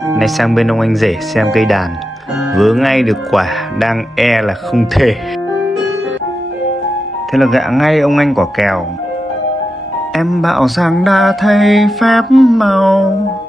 Nay sang bên ông anh rể xem cây đàn, vớ ngay được quả, đang e là không thể. Thế là gạ ngay ông anh quả kèo. Em bảo rằng đã thấy phép màu,